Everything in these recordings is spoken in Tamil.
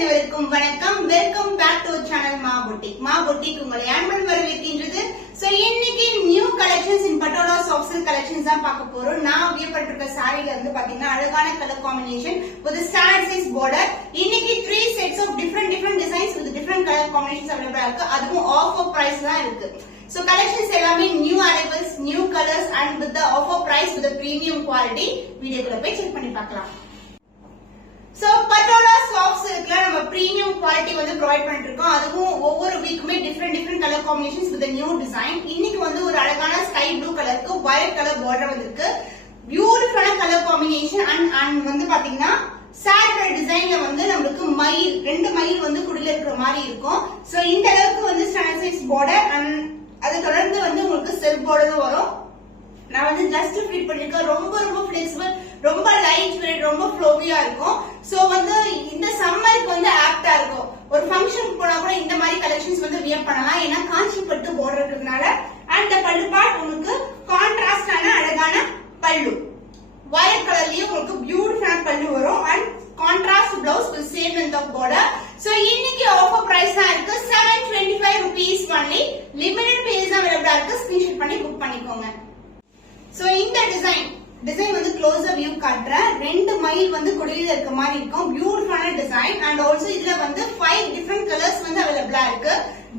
அனைவருக்கும் வணக்கம். வெல்கம் பேக் டு சேனல் மா பொட்டிக் உங்களை அன்புடன் வரவேற்கின்றது. சோ இன்னைக்கு நியூ கலெக்ஷன்ஸ் இன் பட்டோலா சாஃப்ட் சில்க் கலெக்ஷன்ஸ் தான் பார்க்க போறோம். நான் வியப்பட்டிருக்க சாரில வந்து பாத்தீங்கன்னா அழகான colour combination with standard size border. இன்னைக்கு 3 sets of different designs with different color combinations அவைலபிளா இருக்கு. அதுவும் offer price தான் இருக்கு. So collections எல்லாமே new arrivals, new colors and with the offer price with the premium quality. வீடியோக்குள்ள போய் செக் பண்ணி பார்க்கலாம். So பட்டோலா சாஃப்ட் சில்க்ல நம்ம பிரீமியம் குவாலிட்டி வந்து ப்ரொவைட் பண்ணிட்டு இருக்கோம். அதுவும் ஒவ்வொரு வீக்குமே different colour combinations with new design. இன்னைக்கு வந்து ஒரு அழகான ஸ்கை ப்ளூ கலருக்கு வயலட் கலர் பார்டர் வந்திருக்கு. பியூட்டிஃபுல்லான கலர் காம்பினேஷன் அண்ட் வந்து பாத்தீங்கன்னா சாரியோட டிசைன்ல வந்து நமக்கு மயில் 2 மயில் வந்து குடில இருக்கிற மாதிரி இருக்கும். சோ இந்த அளவுக்கு வந்து ஸ்டாண்டர்ட் சைஸ் பார்டர் அண்ட் அது தொடர்ந்து வந்து உங்களுக்கு செல்ஃப் பார்டரும் வரும். நான் வந்து ஜஸ்ட் ஃபிட் பண்ணிருக்கேன். ரொம்ப ஃபிளெக்சிபிள், ரொம்ப லைட் வெயிட், ரொம்ப ஃப்ளோவியா இருக்கும். சோ வந்து இந்த சம்மருக்கு வந்து ஆப்டா இருக்கும். ஒரு ஃபங்க்ஷன் போனா கூட இந்த மாதிரி கலெக்ஷன்ஸ் வந்து வியர் பண்ணலாம். ஏன்னா காஞ்சி பட்டு பார்டர் இருக்கிறதுனால. அண்ட் பல்லு பார்ட் உங்களுக்கு கான்ட்ராஸ்டான அழகான பல்லு, வயலட் கலர்லயே உங்களுக்கு பியூட்டிஃபுல்லான பல்லு வரும். And contrast blouse with same length of border. So இன்னைக்கு ஆஃபர் பிரைஸ் தான் இருக்கு 725 rupees only. லிமிடெட் பீஸ் அவைலபிளா இருக்கு. ஸ்கிரீன்ஷாட் பண்ணி புக் பண்ணிக்கோங்க. சோ இந்த டிசைன் வந்து க்ளோஸர் வியூ காட்டுறேன். 2 மயில் வந்து குடியில இருக்க மாதிரி இருக்கும். பியூட்டிஃபுல்லான டிசைன் அண்ட் ஆல்சோ இதுல வந்து 5 டிஃபரெண்ட் கலர்ஸ் வந்து அவைலபிளா இருக்கு.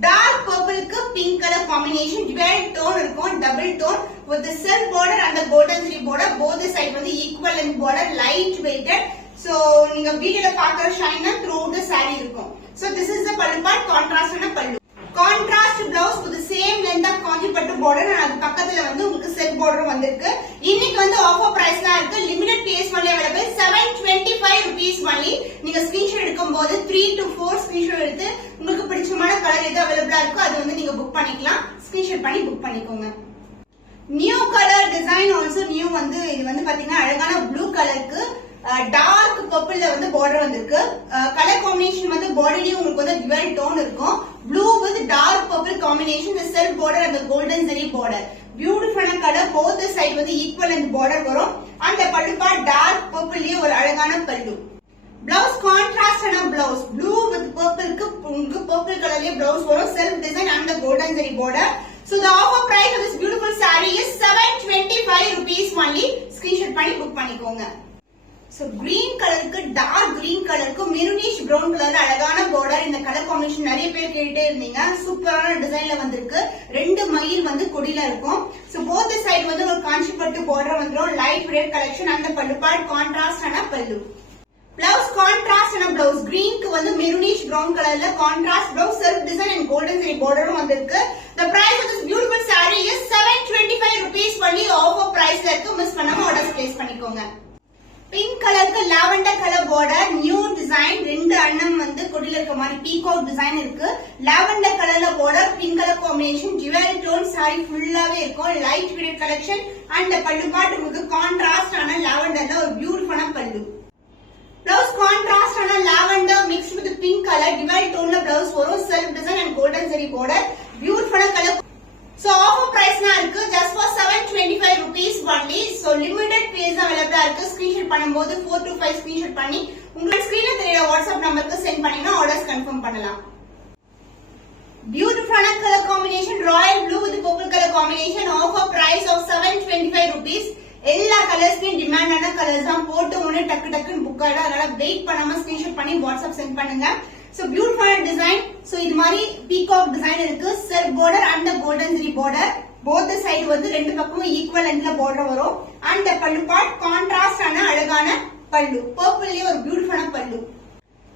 டார்க் பர்பிளுக்கு pink colour combination, divide tone இருக்கும், double tone with self border and golden zari border. Both side வந்து equal length border, light weighted. So நீங்க வீடியோல பாக்குற ஷைனா த்ரூ அவுட் தி சாரி இருக்கும். So this is the pallu part, கான்ட்ராஸ்டான pallu. Contrast blouse with same length of Kanchi பட்டு பார்டர். அது பக்கத்துல வந்து உங்களுக்கு செல்ஃப் பார்டர் வந்திருக்கு. இன்னைக்கு வந்து ஆஃபர் பிரைஸ் தான் இருக்கு. Limited piece only available 725 rupees only. நீங்க ஸ்கிரீன்ஷாட் எடுக்கும்போது 3 to 4 ஸ்கிரீன்ஷாட் எடுத்து உங்களுக்கு பிடிச்சமான கலர் எது அவைலபிளா இருக்கோ அது வந்து நீங்க புக் பண்ணிக்கலாம். ஸ்கிரீன்ஷாட் பண்ணி புக் பண்ணிக்கோங்க. New colour design also new வந்து இது வந்து பாத்தீங்கன்னா அழகான ப்ளூ கலருக்கு டார்க் பர்பிள்ல வந்து பார்டர் வந்திருக்கு. கலர் காம்பினேஷன் வந்து பாடிலயும் உங்களுக்கு வந்து டிவைட் டோன் இருக்கும். Blue with dark purple combination, the self border and the golden zari border. பியூட்டிஃபுல்லான கலர், both side வந்து ஈக்குவல் லென்த் பார்டர் வரும். அந்த பல்லு பார்ட் டார்க் பர்பிள்லயே ஒரு அழகான பல்லு. பிளவுஸ் கான்ட்ராஸ்டான பிளவுஸ், ப்ளூ வித் பர்பிள்க்கு உங்களுக்கு பர்பிள் கலர்லயே பிளவுஸ் வரும். Self design and the golden zari border. So the offer price of this beautiful saree is 725 rupees only. Screenshot பண்ணி புக் பண்ணிக்கோங்க. So green கலருக்கு டார்க் கிரீன் கலருக்கு மெரூனிஷ் பிரவுன் கலர்ல அழகான பார்டர். இந்த கலர் காம்பினேஷன் நிறைய பேர் கேட்டே இருந்தீங்க. சூப்பரான டிசைன்ல வந்திருக்கு. 2 மயில் வந்து கொடியில இருக்கும். சோ போத் சைடு வந்து ஒரு காஞ்சி பட்டு பார்டர் வந்துரும். Light red collection. அந்த பல்லு பார்ட் கான்ட்ராஸ்டான பல்லு. பிளவுஸ் கான்ட்ராஸ்டான பிளவுஸ், கிரீனுக்கு வந்து மெரூனிஷ் பிரவுன் கலர்ல contrast blouse, self design and golden zari பார்டரும் வந்திருக்கு. The price of this beautiful saree is 725 rupees only. Offer price ல இருக்கு. மிஸ் பண்ணாம ஆர்டர் பிளேஸ் பண்ணிக்கோங்க. பிங்க் கலருக்கு lavender colour border, new design. 2 அண்ணம் வந்து கொடியில இருக்க மாதிரி பீகாக் டிசைன் இருக்கு. லாவெண்டர் கலர்ல border, pink colour combination, divide tone sari ஃபுல்லாவே இருக்கும். Light weight collection and pallu part உங்களுக்கு கான்ட்ராஸ்டான லாவெண்டர்ல ஒரு பியூட்டிஃபுல்லான பல்லு. பிளவுஸ் கான்ட்ராஸ்டான lavender mix with pink colour, divide டோன்ல பிளவுஸ் வரும். Self design and golden zari border, பியூட்டிஃபுல்லான colour. So offer price na irukku just for 725 rupees only. So limited pairs available irukku. Screenshot பண்ணும்போது 4 to 5 screenshot பண்ணி உங்க ஸ்கிரீன்ல தெரியற வாட்ஸ்அப் நம்பருக்கு சென்ட் பண்ணீங்கன்னா ஆர்டர்ஸ் கன்ஃபார்ம் பண்ணலாம். Beautiful color combination, royal blue with purple color combination. Offer price of 725 rupees. எல்லா கலர்ஸ்லயும் டிமாண்டான கலர்ஸ் தான். போட்டு உடனே டக்குன்னு புக் ஆயிடும். அதனால வெயிட் பண்ணாம ஸ்கிரீன்ஷாட் பண்ணி வாட்ஸ்அப் சென்ட் பண்ணுங்க. So beautiful design. So இது மாதிரி பீகாக் டிசைன் இருக்கு. Self border and golden zari border. Both side வந்து 2 பக்கமும் ஈக்குவல் லென்த்ல பார்டர் வரும். அண்ட் பல்லு பார்ட் கான்ட்ராஸ்டான அழகான பல்லு. பர்பிள்லயே ஒரு பியூட்டிஃபுல்லான பல்லு.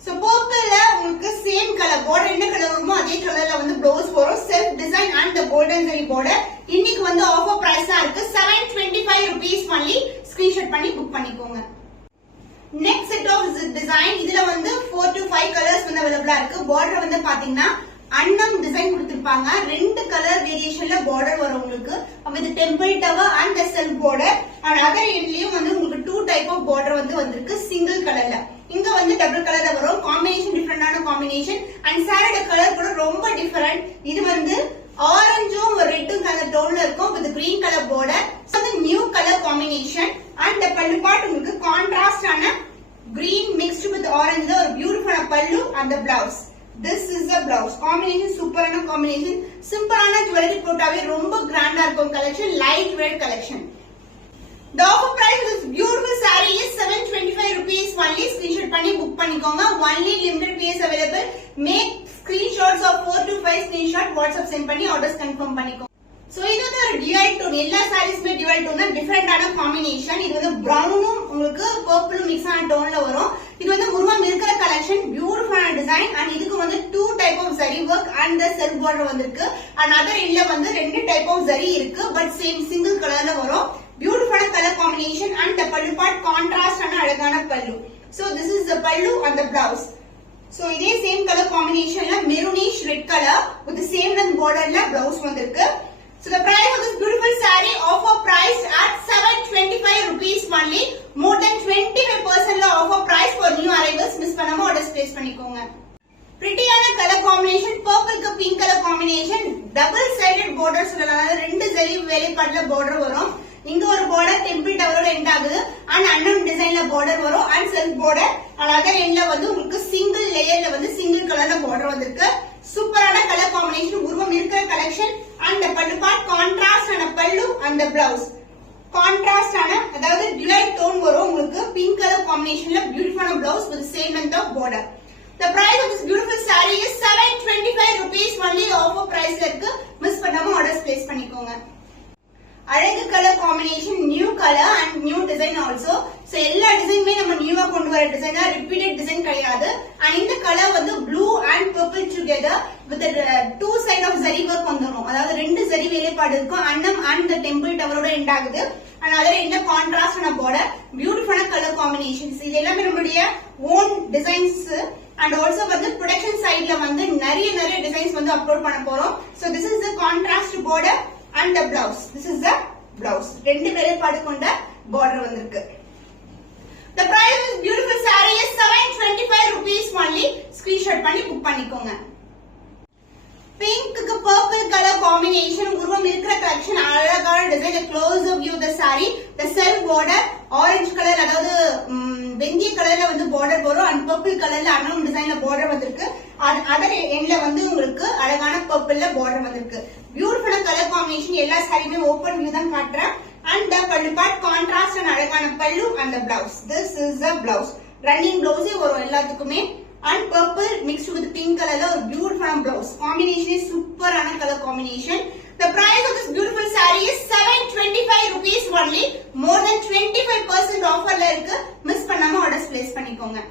So பர்பிள்ல உங்களுக்கு சேம் கலர் பார்டர் என்ன கலர் வருமோ அதே கலர்ல வந்து ப்ளவுஸ் வரும். Self design and golden zari border. இன்னைக்கு வந்து ஆஃபர் பிரைஸ் தான் இருக்கு 725 rupees only. ஸ்கிரீன்ஷாட் பண்ணி புக் பண்ணிக்கோங்க. Next set of design. இதுல வந்து 4 to 5 கலர்ஸ் வந்து அவைலபிளா இருக்கு. பார்டர் வந்து பாத்தீங்கன்னா அன்னம் டிசைன் கொடுத்திருப்பாங்க. 2 கலர் வேரியேஷன்ல பார்டர் வரும் உங்களுக்கு. With temple tower and self border. And other எண்ட்லயும் வந்து உங்களுக்கு 2 டைப் ஆஃப் பார்டர் வந்து வந்திருக்கு சிங்கிள் கலர்ல. இங்க வந்து டபுள் கலர்ல வரும். காம்பினேஷன் டிஃபரெண்டான காம்பினேஷன். அண்ட் சாரியோட கலர் கூட ரொம்ப டிஃபரெண்ட். இது வந்து ஆரஞ்சும் ரெட்டும் கலர் டோன்ல இருக்கும். With green colour border. New colour combination. And pallu part உங்களுக்கு கான்ட்ராஸ்டான green mixed with orange ஒரு பியூட்டிஃபுல்லான pallu and the blouse. This is the blouse. Combination சூப்பரான combination. சிம்பிளான jewelry போட்டாவே ரொம்ப கிராண்டா இருக்கும் collection. Light weight collection. The offer price of this beautiful saree is 725 rupees only. Screenshot பண்ணி book பண்ணிக்கோங்க. Only limited pieces available. Make screenshots of 4 to 5 screenshot WhatsApp send பண்ணி orders confirm பண்ணிக்கோங்க. So இது வந்து ஒரு dual tone. எல்லா sareesமே dual tone தான். டிஃபரண்டான காம்பினேஷன். இது வந்து பிரவுனும் உங்களுக்கு பர்பிளும் மிக்ஸ் ஆன டோன்ல வரும். இது வந்து உருவம் இருக்கிற கலெக்ஷன். பியூட்டிஃபுல்லான டிசைன் அண்ட் இதுக்கு வந்து 2 type of zari work and the self border வந்திருக்கு. அண்ட் அதர் எண்ட்ல வந்து 2 டைப் ஆஃப் zari இருக்கு. பட் சேம் சிங்கிள் கலர்ல வரும். பியூட்டிஃபுல்லான colour combination and the pallu part contrast ஆன அழகான பல்லு. So this is the pallu and the blouse. So இதே சேம் கலர் காம்பினேஷன்ல maroonish red colour with the same length borderல blouse வந்திருக்கு. So the price of this beautiful saree offer priced at 725 rupees only. More than 25% la offer price for new arrivals. Miss பண்ணாம orders place பண்ணிக்கோங்க. Prettyயான color combination, purple க்கு pink color combination, double sided border சொல்லலாம். அதாவது ரெண்டு zari வேலைப்பாடுல border வரும். இங்க ஒரு border temple tower end ஆகுது and unknown designல border வரும் and self border and other endல வந்து உங்களுக்கு single layerல வந்து single colorல border வந்திருக்கு. சூப்பரான கலர் காம்பினேஷன் உருவம் இருக்கிற collection and the pallu part contrast and pallu and the blouse contrast ஆன அதாவது dual tone வரும் உங்களுக்கு pink color combinationல beautiful blouse with the same length of border. The price of this beautiful saree is 725 rupees only. Offer price ல இருக்கு. மிஸ் பண்ணாம orders place பண்ணிக்கோங்க. அழகு colour combination new colour and new design also. So எல்லா டிசைனுமே நம்ம நியூவா கொண்டு வர டிசைன் தான். ரிப்பீட்டட் டிசைன் கிடையாது. அண்ட் இந்த கலர் வந்து blue and purple together with 2 side of zari work வந்துரும். அதாவது ரெண்டு zari வேலைப்பாடு இருக்கும். அன்னம் அண்ட் தி டெம்பிள் டவரோட எண்ட் ஆகுது. அண்ட் அதர் இந்த கான்ட்ராஸ்ட் ஆன border பியூட்டிஃபுல்லான கலர் காம்பினேஷன்ஸ். இது எல்லாமே நம்மளுடைய ஓன் டிசைன்ஸ் அண்ட் ஆல்சோ வந்து ப்ரொடக்ஷன் சைடுல வந்து நிறைய டிசைன்ஸ் வந்து அப்லோட் பண்ண போறோம். So this is the contrast border and the blouse. This is the blouse. ரெண்டு வேலைப்பாடு கொண்ட border வந்திருக்கு. The price of this beautiful saree is 725 rupees only. Screenshot பண்ணி book பண்ணிக்கோங்க. Pink க்கு purple color combination உருவம் இருக்கிற collection அழகான design. Close up view the saree. The self border orange color அதாவது வெந்தய கலர்ல வந்து border வரும் and purple கலர்ல அன்னோன் டிசைன்ல border வந்திருக்கு. அதர் எண்ட்ல வந்து உங்களுக்கு அழகான purpleல border வந்திருக்கு. பியூட்டிஃபுல்லான கலர் காம்பினேஷன். எல்லா சாரியுமே ஓபன் வியூ தான் காட்டுறேன். and the pallu part contrast and அழகான pallu and the blouse. This is the blouse. Running blouse வரும் எல்லாத்துக்குமே and purple mixed with pink colorல ஒரு பியூட்டிஃபுல்லான blouse. Combination is சூப்பரான colour combination. The price of this beautiful saree is 725 rupees only. More than 25% offerல இருக்கு. மிஸ் பண்ணாம orders place பண்ணிக்கோங்க.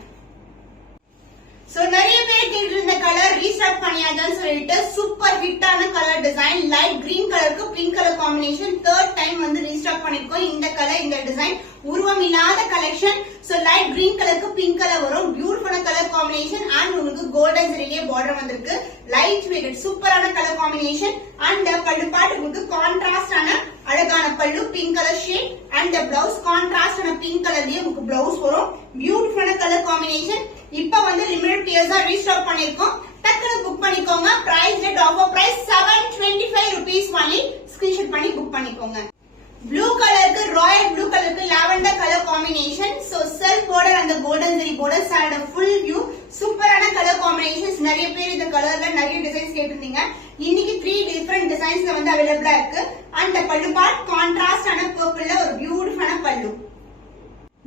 சோ நிறைய பேர் கேட்டு இருந்த கலர் ரீஸ்டாக் பண்ணியாதான்னு சொல்லிட்டு சூப்பர் ஹிட்டான கலர் டிசைன் லைட் கிரீன் கலருக்கு pink colour combination third time வந்து ரீஸ்டாக் பண்ணிருக்கோம். இந்த கலர் இந்த டிசைன் உருவம் இல்லாத கலெக்ஷன். சோ லைட் கிரீன் கலருக்கு பிங்க் கலர் வரும். பியூட்டிஃபுல்லான கலர் காம்பினேஷன் அண்ட் உங்களுக்கு கோல்டன் ஜரிலே border வந்திருக்கு. லைட் வெயிட் சூப்பரான colour combination and pallu part உங்களுக்கு கான்ட்ராஸ்ட் ஆன அழகான பல்லு pink colour shade and the blouse contrast ஆன பிங்க் கலர்லயே உங்களுக்கு blouse வரும். பியூட்டிஃபுல்லான கலர் காம்பினேஷன். இப்ப வந்து லிமிடெட் பீரியட்ஸா ரீஸ்டாக் பண்ணிருக்கோம். டக்குனு புக் பண்ணிக்கோங்க. Price rate offer price 725 rupees only. Screenshot பண்ணி புக் பண்ணிக்கோங்க. ப்ளூ கலருக்கு ராயல் ப்ளூ கலருக்கு lavender colour combination. So self border and the golden zari border சாரோட ஃபுல் வியூ சூப்பரான கலர் காம்பினேஷன்ஸ். நிறைய பேர் இந்த கலர்ல நிறைய டிசைன்ஸ் கேட்டிருந்தீங்க. இன்னைக்கு 3 டிஃபரண்ட் டிசைன்ஸ்ல வந்து அவைலபிளா இருக்கு. அண்ட் பல்லு பார்ட் கான்ட்ராஸ்ட் ஆன பர்பிள்ல ஒரு பியூட்டிஃபுல்லான பல்லு.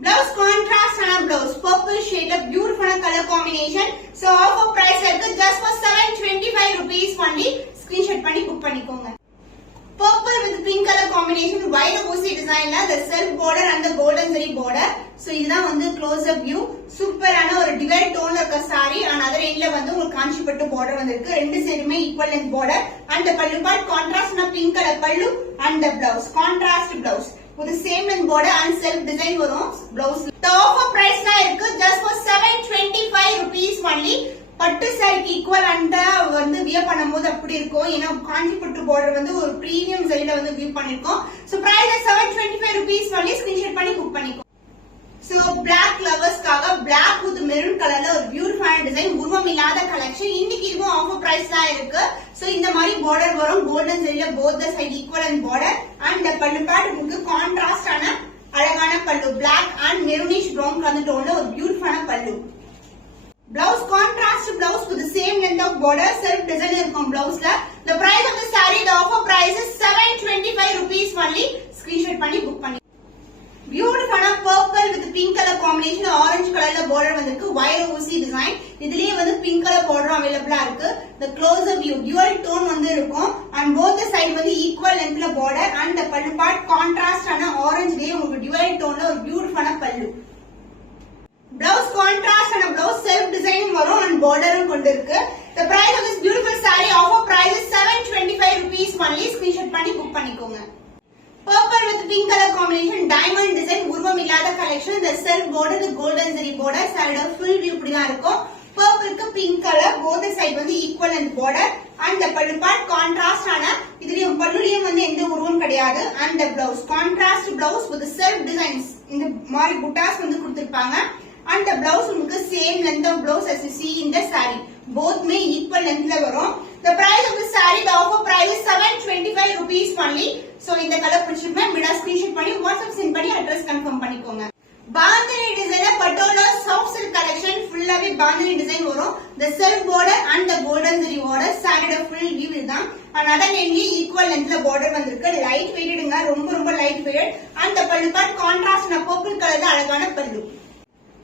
Blouse contrast and blouse purple shade of beautiful color combination. So offer price இருக்கு just for 725 rupees only. Screenshot பண்ணி book பண்ணிக்கோங்க. Purple with pink color combination wide ஊசி டிசைன்ல the self border and the golden zari border. So இதுதான் வந்து close up view. சூப்பரான ஒரு டிவைட் டோன்ல இருக்க saree and other endல வந்து உங்களுக்கு காஞ்சிபட்டு border வந்திருக்கு. ரெண்டு சைடுமே equal length border and the pallu part contrast na pink color pallu and the blouse contrast blouse with the same length border and self design வரும் blouse. The offer price தான் இருக்கு just for 725 rupees only. பட்டு சாரிக்கு ஈக்குவல் அண்டா வந்து வியர் பண்ணும்போது அப்படி இருக்கும். ஏன்னா காஞ்சிபட்டு border வந்து ஒரு பிரீமியம் சரியில வந்து வியூ பண்ணிருக்கோம். So price 725 rupees only. Screenshot பண்ணி புக் பண்ணிக்கோ. சோ பிளாக் லவர்ஸ்க்காக பிளாக் வித் மெரூன் கலர்ல ஒரு பியூட்டிஃபுல்லான டிசைன் உருவம் இல்லாத கலெக்ஷன். இன்னைக்கு இதுவும் ஆஃபர் பிரைஸ் தான் இருக்கு. சோ இந்த மாதிரி border வரும் கோல்டன் சரியில both the side equal and border and pallu part உங்களுக்கு கான்ட்ராஸ்ட் ஆன அழகான pallu black and maroonish brown colour டோன்ல ஒரு பியூட்டிஃபுல்லான பல்லு. Blouse contrast blouse with the same length of border, self design இருக்கும் blouseல. The price of the saree, the offer price is 725 rupees only. Screenshot பண்ணி book பண்ணி. Beautiful purple with pink color combination, orange colorல border வந்திருக்கு, wire ஊசி design. இதுலயே வந்து pink color border available இருக்கு. The closer view dual tone வந்து இருக்கும் and both the side வந்து equal lengthல border and the pallu part contrast ஆன orange லயே உங்களுக்கு dual toneல ஒரு beautiful pallu. Blouse contrast and blouse self design வரும் and border கொண்டிருக்கு. The price of this beautiful saree offer price is 725 rupees only. Screenshot பண்ணி book பண்ணிக்கோங்க. Purple with pink color combination, diamond design, உருவம் இல்லாத collection. The self border, the golden zari border, saree full view இப்படிதான் இருக்கும். Purple க்கு pink color, both the side வந்து equal and border and the pallu part contrast ஆன இதுலயும் பல்லுலயும் வந்து எந்த உருவம் கிடையாது and the blouse contrast blouse with the self designs இந்த மாதிரி புட்டாஸ் வந்து கொடுத்திருப்பாங்க. And the blouse உங்களுக்கு same length of blouse as you see in the saree. Both may equal length la varum. The price of the saree, the offer price is 725 rupees only. So in the color பிடிச்சிருந்தா மீடா screenshot பண்ணி WhatsApp send பண்ணி address confirm பண்ணிக்கோங்க. பாந்தினி டிசைன்ல பட்டோலா soft silk collection ஃபுல்லாவே பாந்தினி டிசைன் வரும். The self border and the golden zari border saree full view இதுதான். And other mainly equal length la border வந்திருக்கு. Light weighted ரொம்ப light weighted and the pallu part contrast na purple color la அழகான pallu.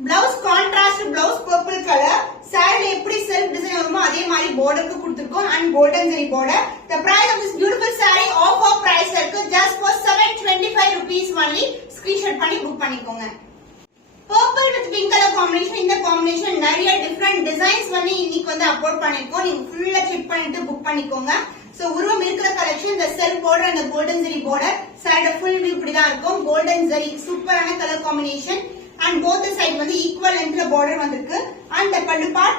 Blouse contrast blouse purple color saree எப்படி self design வருமோ அதே மாதிரி border க்கு கொடுத்திருக்கோம் and golden zari border. The price of this beautiful saree offer price இருக்கு just for 725 rupees only. Screenshot பண்ணி book பண்ணிக்கோங்க. Purple with pink color combination, இந்த combination நிறைய different designs வந்து இன்னைக்கு வந்து அப்லோட் பண்ணிருக்கோம். நீங்க ஃபுல்லா செக் பண்ணிட்டு book பண்ணிக்கோங்க. So உருவம் இருக்கிற collection the self border and the golden zari border saree full view இப்படிதான் இருக்கும். golden zari சூப்பரான color combination and both the side வந்து equal length la border வந்திருக்கு and the pallu part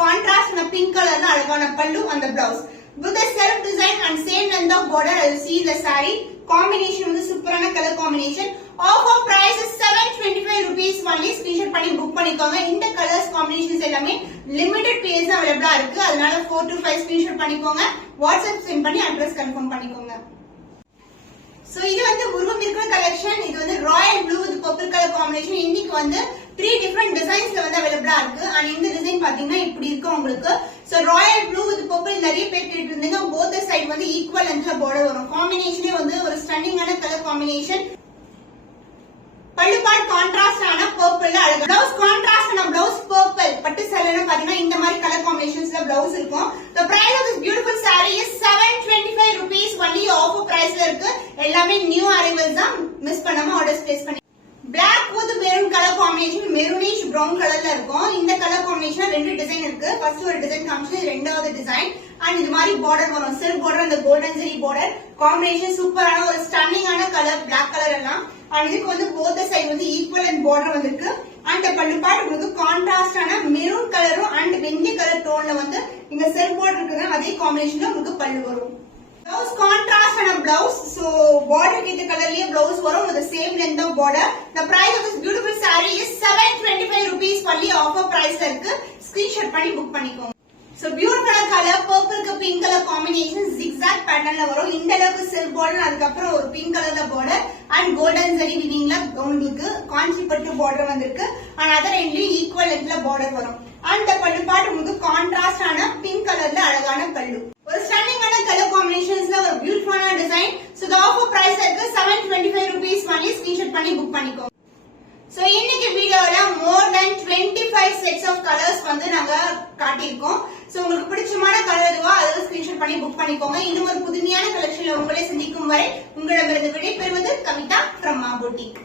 contrast na pink color la அழகான pallu and the blouse with the self design and same length of border as you see in the saree combination வந்து சூப்பரான color combination. Offer price is 725 rupees only. Screenshot பண்ணி book பண்ணிக்கோங்க. இந்த colors combinations எல்லாமே limited pairs தான் available இருக்கு. அதனால 4 to 5 screenshot பண்ணிக்கோங்க. WhatsApp send பண்ணி address confirm பண்ணிக்கோங்க. So இது வந்து உருவம் இருக்கிற collection. இது வந்து royal blue with purple color combination. இன்னைக்கு வந்து 3 different designs ல வந்து available இருக்கு. and இந்த design பாத்தீங்கன்னா இப்படி இருக்கு உங்களுக்கு. So royal blue with purple நிறைய பேர் கேட்டிட்டு இருந்தீங்க. both the side வந்து equal length ல border வரும். combinationே வந்து ஒரு stunning ஆன color combination. பல்லு part contrast ஆன purple ல அழகா. blouse contrast ஆன blouse purple. பட்டு சேலைனா பாத்தீங்கன்னா இந்த மாதிரி color combinations ல blouse இருக்கும். The price of this beautiful saree is 725 rupees only. offer price ல இருக்கு. எல்லாமே new arrivals தான். மிஸ் பண்ணாம ஆர்டர்ஸ் பிளேஸ் பண்ணி. black with maroon color combination, maroonish brown colorல இருக்கும். இந்த color combination ரெண்டு டிசைன் இருக்கு. ஃபர்ஸ்ட் ஒரு டிசைன் காமிச்சது, ரெண்டாவது டிசைன் and இது மாதிரி border வரும். silk border and the golden zari border combination சூப்பரான ஒரு ஸ்டன்னிங் ஆன கலர் black கலர் எல்லாம். and இதுக்கு வந்து both the side வந்து equal and border வந்திருக்கு. and pallu part உங்களுக்கு கான்ட்ராஸ்ட் ஆன மெரூன் கலரும் and வெந்தய கலர் டோன்ல வந்து இங்க silk border இருக்குங்க. அதே காம்பினேஷன்ல உங்களுக்கு பல்லு வரும். Blouse contrast and a blouse. So border கேட்ட கலர்லயே blouse வரும் with the same length of border. The price of this beautiful saree is 725 rupees only. offer price ல இருக்கு. screenshot பண்ணி book பண்ணிக்கோங்க. So beautiful color purple க்கு pink color combination zigzag pattern ல வரும். இந்த அளவுக்கு silk border அதுக்கு அப்புறம் ஒரு pink colorல border and golden zari weaving ல உங்களுக்கு காஞ்சி பட்டு border வந்திருக்கு. and other endலயும் equal length ல border வரும். and the pallu part உங்களுக்கு கான்ட்ராஸ்ட் ஆன pink colorல அழகான பல்லு. ஒரு ஸ்டன்னிங் ஆன color combinationsல ஒரு beautiful ஆன design. So the offer price இருக்கு 725 rupees only. screenshot பண்ணி book பண்ணிக்கோங்க. So இன்னைக்கு வீடியோல more than 25 sets of colors வந்து நாங்க காட்டியிருக்கோம். So உங்களுக்கு பிடிச்சமான கலர் எதுவோ அதை ஸ்கிரீன்ஷாட் பண்ணி புக் பண்ணிக்கோங்க. இன்னும் ஒரு புதுமையான கலெக்ஷன்ல உங்களை சந்திக்கும் வரை உங்களிடமிருந்து விடைபெறுவது கவிதா from Ma Boutique.